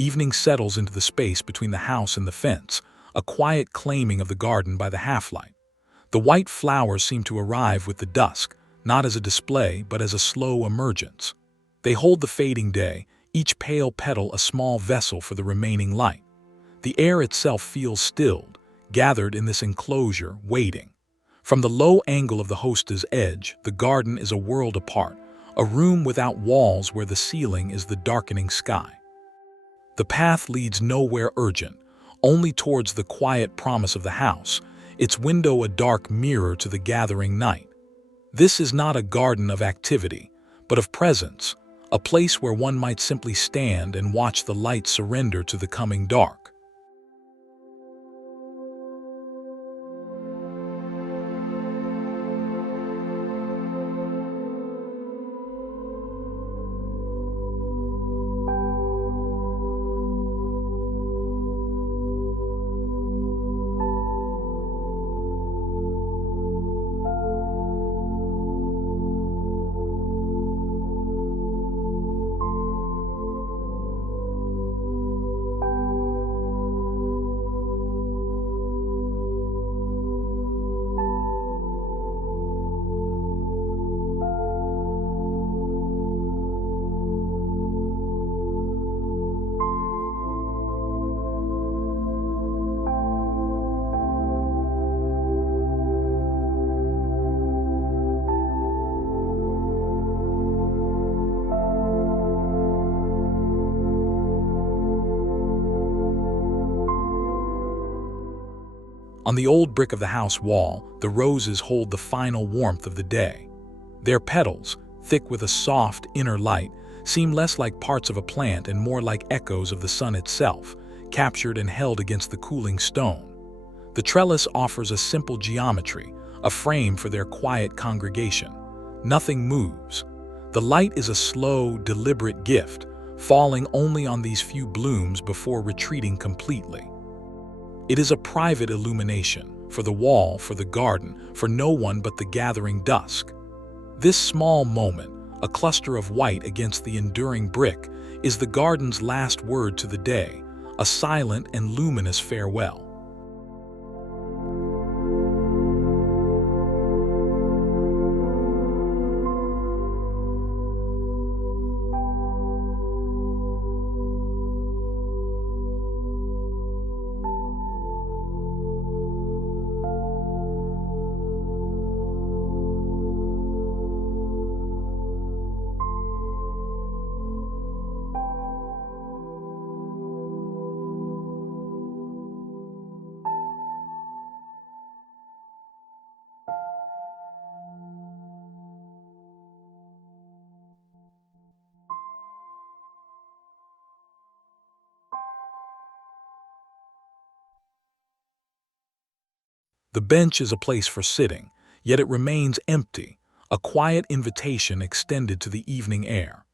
Evening settles into the space between the house and the fence, a quiet claiming of the garden by the half-light. The white flowers seem to arrive with the dusk, not as a display but as a slow emergence. They hold the fading day, each pale petal a small vessel for the remaining light. The air itself feels stilled, gathered in this enclosure, waiting. From the low angle of the hostess' edge, the garden is a world apart, a room without walls where the ceiling is the darkening sky. The path leads nowhere urgent, only towards the quiet promise of the house, its window a dark mirror to the gathering night. This is not a garden of activity, but of presence, a place where one might simply stand and watch the light surrender to the coming dark. On the old brick of the house wall, the roses hold the final warmth of the day. Their petals, thick with a soft inner light, seem less like parts of a plant and more like echoes of the sun itself, captured and held against the cooling stone. The trellis offers a simple geometry, a frame for their quiet congregation. Nothing moves. The light is a slow, deliberate gift, falling only on these few blooms before retreating completely. It is a private illumination, for the wall, for the garden, for no one but the gathering dusk. This small moment, a cluster of white against the enduring brick, is the garden's last word to the day, a silent and luminous farewell. The bench is a place for sitting, yet it remains empty, a quiet invitation extended to the evening air.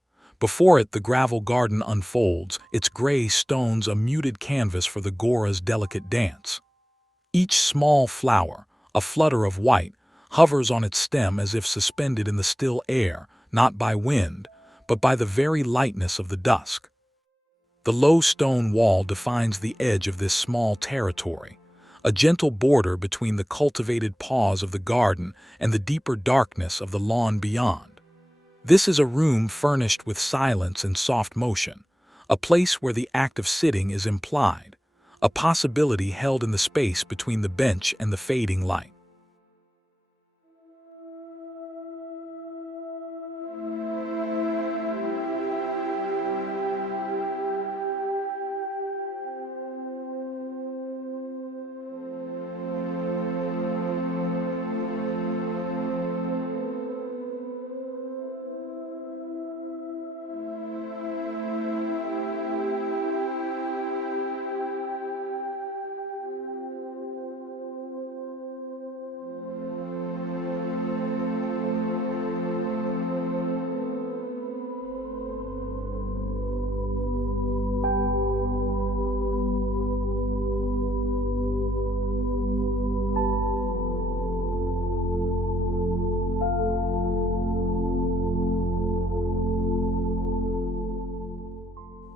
Before it, the gravel garden unfolds, its gray stones a muted canvas for the gora's delicate dance. Each small flower, a flutter of white, hovers on its stem as if suspended in the still air, not by wind, but by the very lightness of the dusk. The low stone wall defines the edge of this small territory, a gentle border between the cultivated paws of the garden and the deeper darkness of the lawn beyond. This is a room furnished with silence and soft motion, a place where the act of sitting is implied, a possibility held in the space between the bench and the fading light.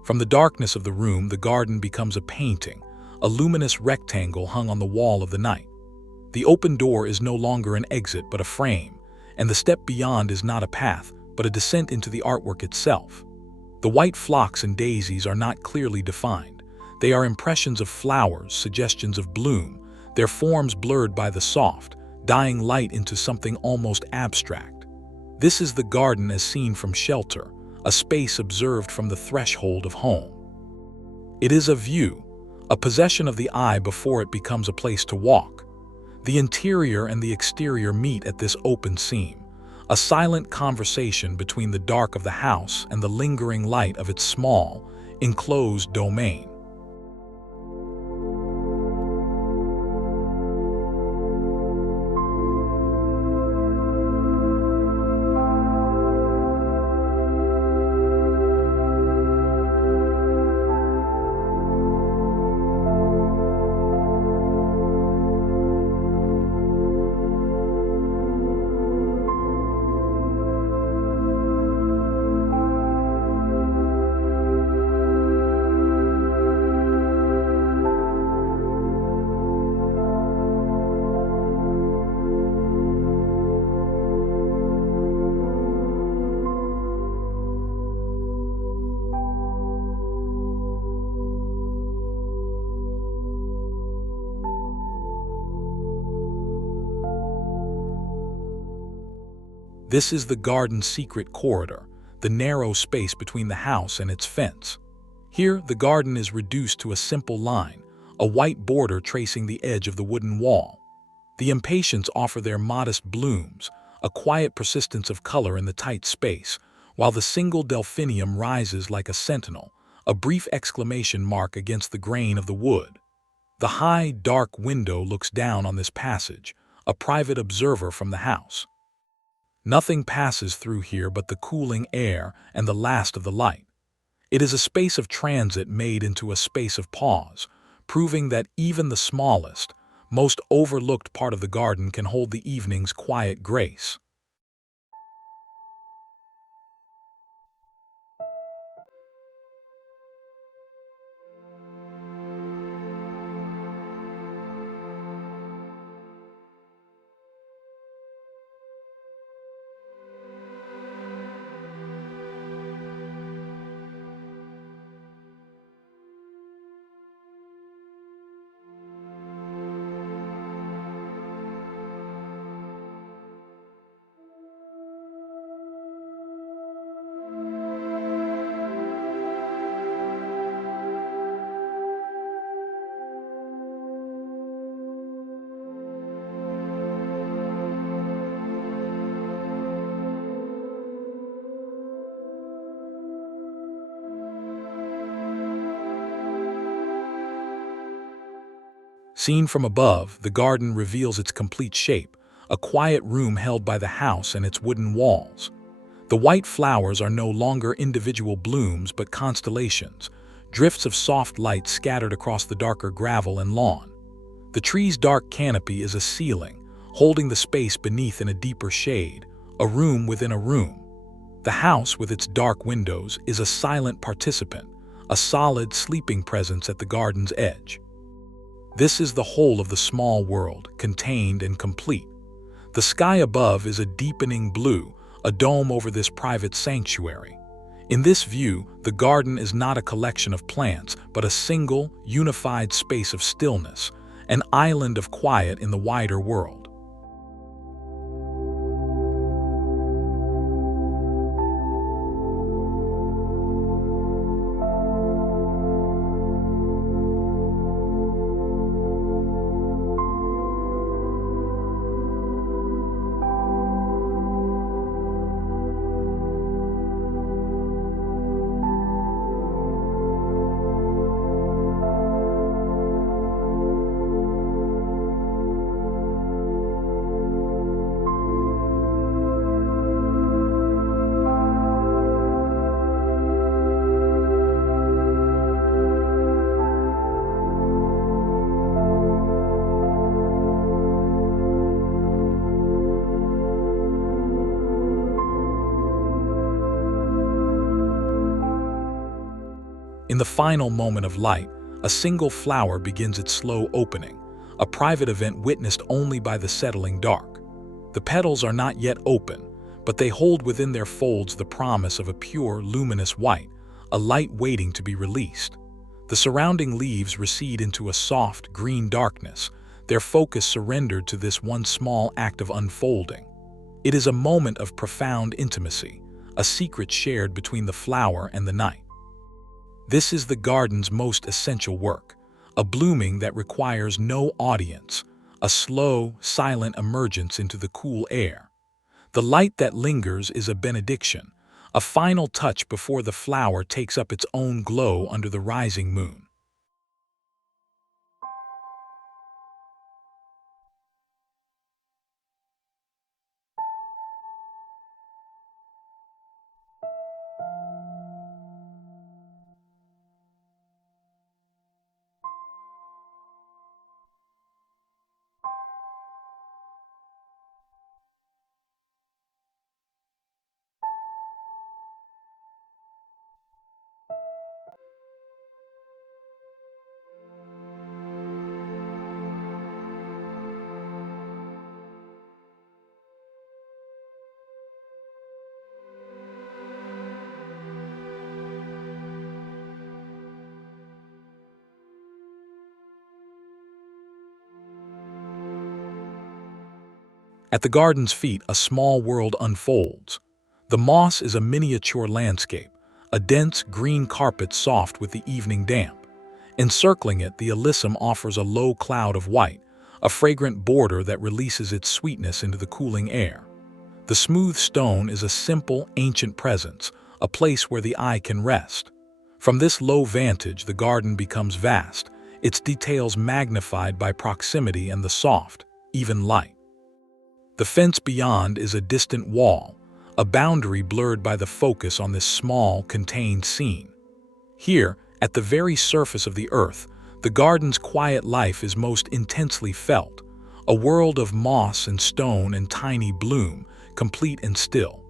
From the darkness of the room, the garden becomes a painting, a luminous rectangle hung on the wall of the night. The open door is no longer an exit but a frame, and the step beyond is not a path but a descent into the artwork itself. The white phlox and daisies are not clearly defined. They are impressions of flowers, suggestions of bloom, their forms blurred by the soft, dying light into something almost abstract. This is the garden as seen from shelter, a space observed from the threshold of home. It is a view, a possession of the eye before it becomes a place to walk. The interior and the exterior meet at this open seam, a silent conversation between the dark of the house and the lingering light of its small, enclosed domain. This is the garden's secret corridor, the narrow space between the house and its fence. Here, the garden is reduced to a simple line, a white border tracing the edge of the wooden wall. The impatiens offer their modest blooms, a quiet persistence of color in the tight space, while the single delphinium rises like a sentinel, a brief exclamation mark against the grain of the wood. The high, dark window looks down on this passage, a private observer from the house. Nothing passes through here but the cooling air and the last of the light. It is a space of transit made into a space of pause, proving that even the smallest, most overlooked part of the garden can hold the evening's quiet grace. Seen from above, the garden reveals its complete shape, a quiet room held by the house and its wooden walls. The white flowers are no longer individual blooms but constellations, drifts of soft light scattered across the darker gravel and lawn. The tree's dark canopy is a ceiling, holding the space beneath in a deeper shade, a room within a room. The house, with its dark windows, is a silent participant, a solid, sleeping presence at the garden's edge. This is the whole of the small world, contained and complete. The sky above is a deepening blue, a dome over this private sanctuary. In this view, the garden is not a collection of plants, but a single, unified space of stillness, an island of quiet in the wider world. In the final moment of light, a single flower begins its slow opening, a private event witnessed only by the settling dark. The petals are not yet open, but they hold within their folds the promise of a pure, luminous white, a light waiting to be released. The surrounding leaves recede into a soft, green darkness, their focus surrendered to this one small act of unfolding. It is a moment of profound intimacy, a secret shared between the flower and the night. This is the garden's most essential work, a blooming that requires no audience, a slow, silent emergence into the cool air. The light that lingers is a benediction, a final touch before the flower takes up its own glow under the rising moon. At the garden's feet, a small world unfolds. The moss is a miniature landscape, a dense green carpet soft with the evening damp. Encircling it, the alyssum offers a low cloud of white, a fragrant border that releases its sweetness into the cooling air. The smooth stone is a simple, ancient presence, a place where the eye can rest. From this low vantage, the garden becomes vast, its details magnified by proximity and the soft, even light. The fence beyond is a distant wall, a boundary blurred by the focus on this small, contained scene. Here, at the very surface of the earth, the garden's quiet life is most intensely felt, a world of moss and stone and tiny bloom, complete and still.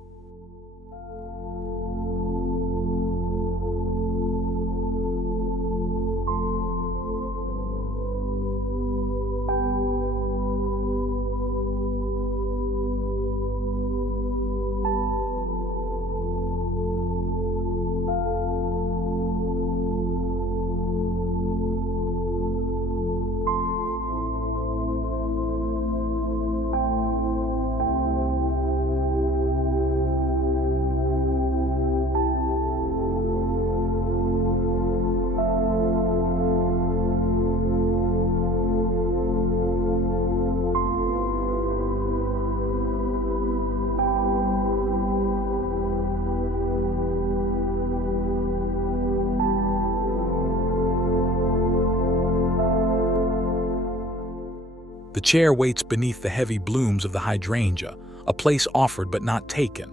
The chair waits beneath the heavy blooms of the hydrangea, a place offered but not taken.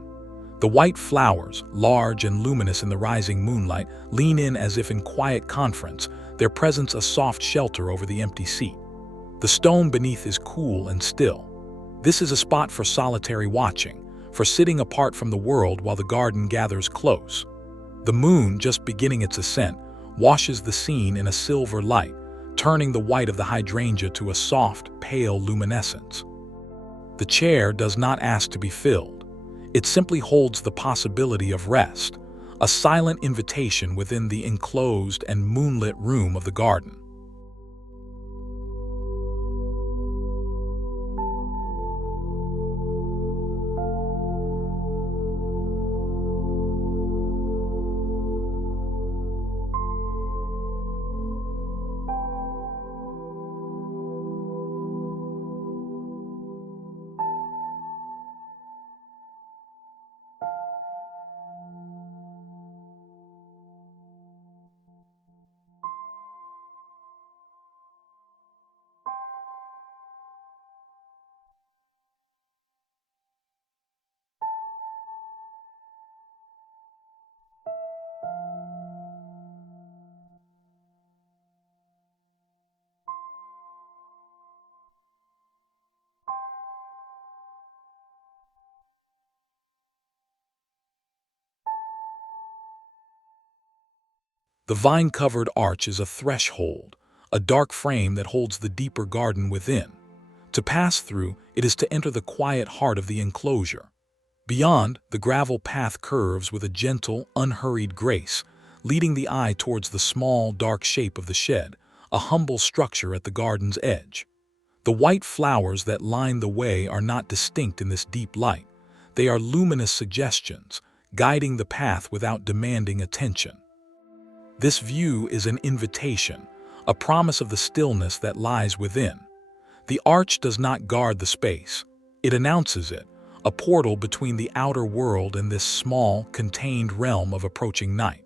The white flowers, large and luminous in the rising moonlight, lean in as if in quiet conference, their presence a soft shelter over the empty seat. The stone beneath is cool and still. This is a spot for solitary watching, for sitting apart from the world while the garden gathers close. The moon, just beginning its ascent, washes the scene in a silver light, turning the white of the hydrangea to a soft, pale luminescence. The chair does not ask to be filled. It simply holds the possibility of rest, a silent invitation within the enclosed and moonlit room of the garden. The vine-covered arch is a threshold, a dark frame that holds the deeper garden within. To pass through, it is to enter the quiet heart of the enclosure. Beyond, the gravel path curves with a gentle, unhurried grace, leading the eye towards the small, dark shape of the shed, a humble structure at the garden's edge. The white flowers that line the way are not distinct in this deep light. They are luminous suggestions, guiding the path without demanding attention. This view is an invitation, a promise of the stillness that lies within. The arch does not guard the space. It announces it, a portal between the outer world and this small, contained realm of approaching night.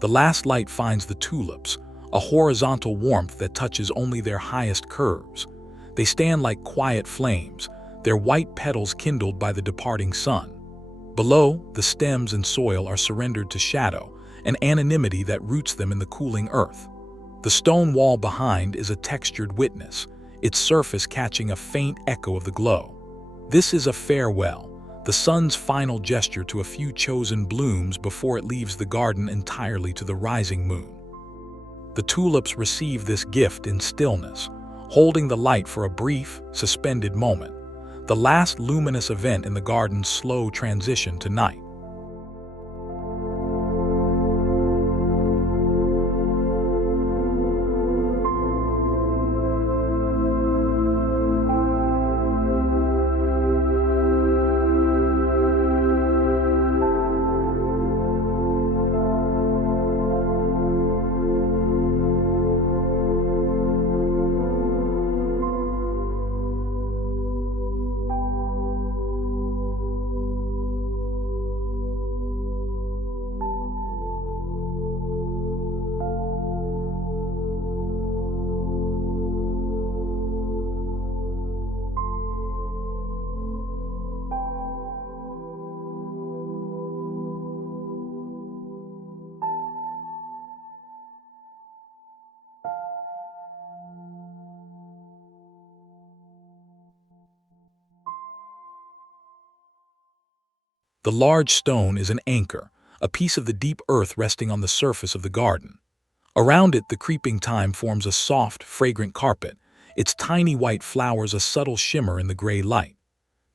The last light finds the tulips, a horizontal warmth that touches only their highest curves. They stand like quiet flames, their white petals kindled by the departing sun. Below, the stems and soil are surrendered to shadow, an anonymity that roots them in the cooling earth. The stone wall behind is a textured witness, its surface catching a faint echo of the glow. This is a farewell, the sun's final gesture to a few chosen blooms before it leaves the garden entirely to the rising moon. The tulips receive this gift in stillness, holding the light for a brief, suspended moment, the last luminous event in the garden's slow transition to night. The large stone is an anchor, a piece of the deep earth resting on the surface of the garden. Around it, the creeping thyme forms a soft, fragrant carpet, its tiny white flowers a subtle shimmer in the gray light.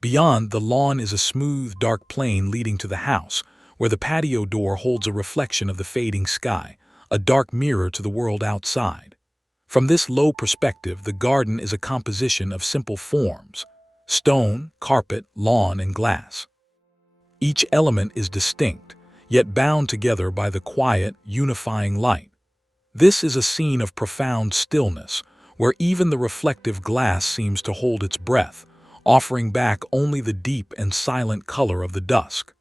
Beyond, the lawn is a smooth, dark plain leading to the house, where the patio door holds a reflection of the fading sky, a dark mirror to the world outside. From this low perspective, the garden is a composition of simple forms: stone, carpet, lawn, and glass. Each element is distinct, yet bound together by the quiet, unifying light. This is a scene of profound stillness, where even the reflective glass seems to hold its breath, offering back only the deep and silent color of the dusk.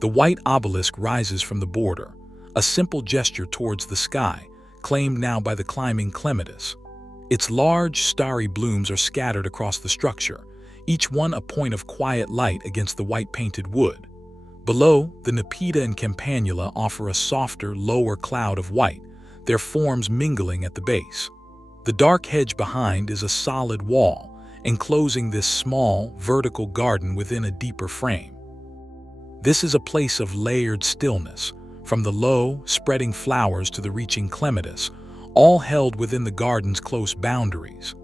The white obelisk rises from the border, a simple gesture towards the sky, claimed now by the climbing clematis. Its large, starry blooms are scattered across the structure, each one a point of quiet light against the white-painted wood. Below, the nepeta and campanula offer a softer, lower cloud of white, their forms mingling at the base. The dark hedge behind is a solid wall, enclosing this small, vertical garden within a deeper frame. This is a place of layered stillness, from the low, spreading flowers to the reaching clematis, all held within the garden's close boundaries.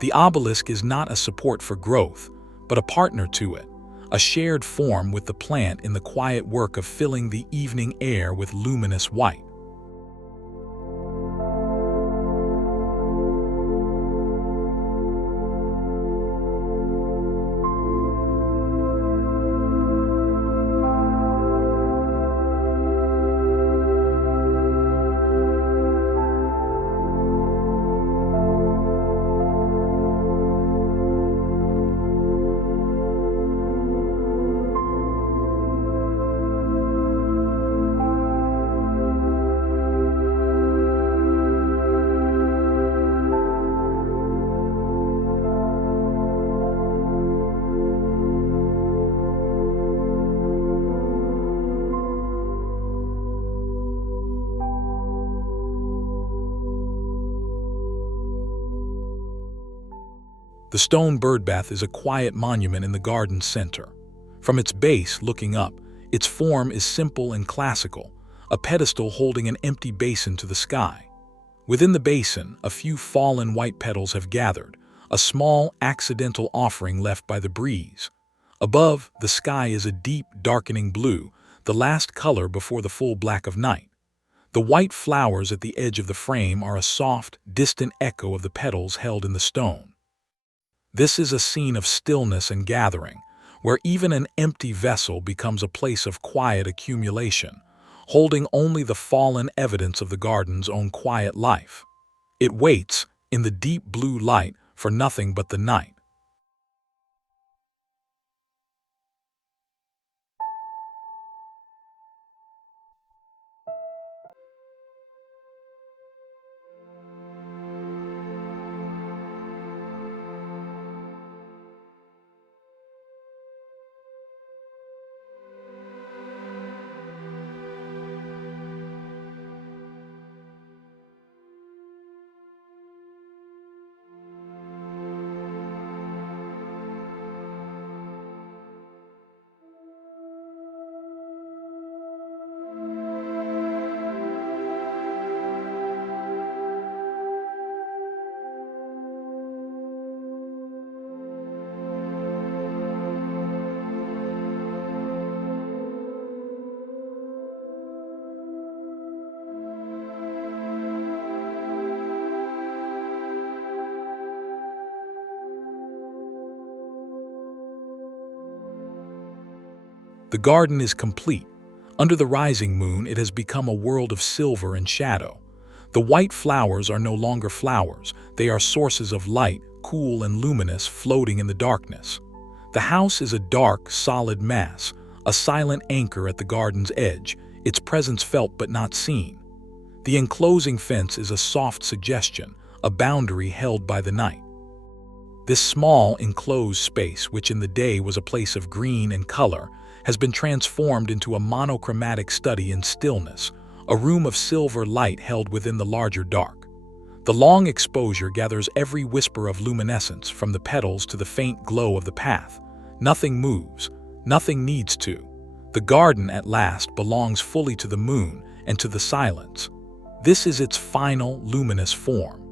The obelisk is not a support for growth, but a partner to it, a shared form with the plant in the quiet work of filling the evening air with luminous white. The stone birdbath is a quiet monument in the garden's center. From its base, looking up, its form is simple and classical, a pedestal holding an empty basin to the sky. Within the basin, a few fallen white petals have gathered, a small, accidental offering left by the breeze. Above, the sky is a deep, darkening blue, the last color before the full black of night. The white flowers at the edge of the frame are a soft, distant echo of the petals held in the stone. This is a scene of stillness and gathering, where even an empty vessel becomes a place of quiet accumulation, holding only the fallen evidence of the garden's own quiet life. It waits, in the deep blue light, for nothing but the night. The garden is complete. Under the rising moon, it has become a world of silver and shadow. The white flowers are no longer flowers. They are sources of light, cool and luminous, floating in the darkness. The house is a dark, solid mass, a silent anchor at the garden's edge, its presence felt but not seen. The enclosing fence is a soft suggestion, a boundary held by the night. This small, enclosed space, which in the day was a place of green and color, has been transformed into a monochromatic study in stillness, a room of silver light held within the larger dark. The long exposure gathers every whisper of luminescence, from the petals to the faint glow of the path. Nothing moves, nothing needs to. The garden, at last, belongs fully to the moon and to the silence. This is its final, luminous form.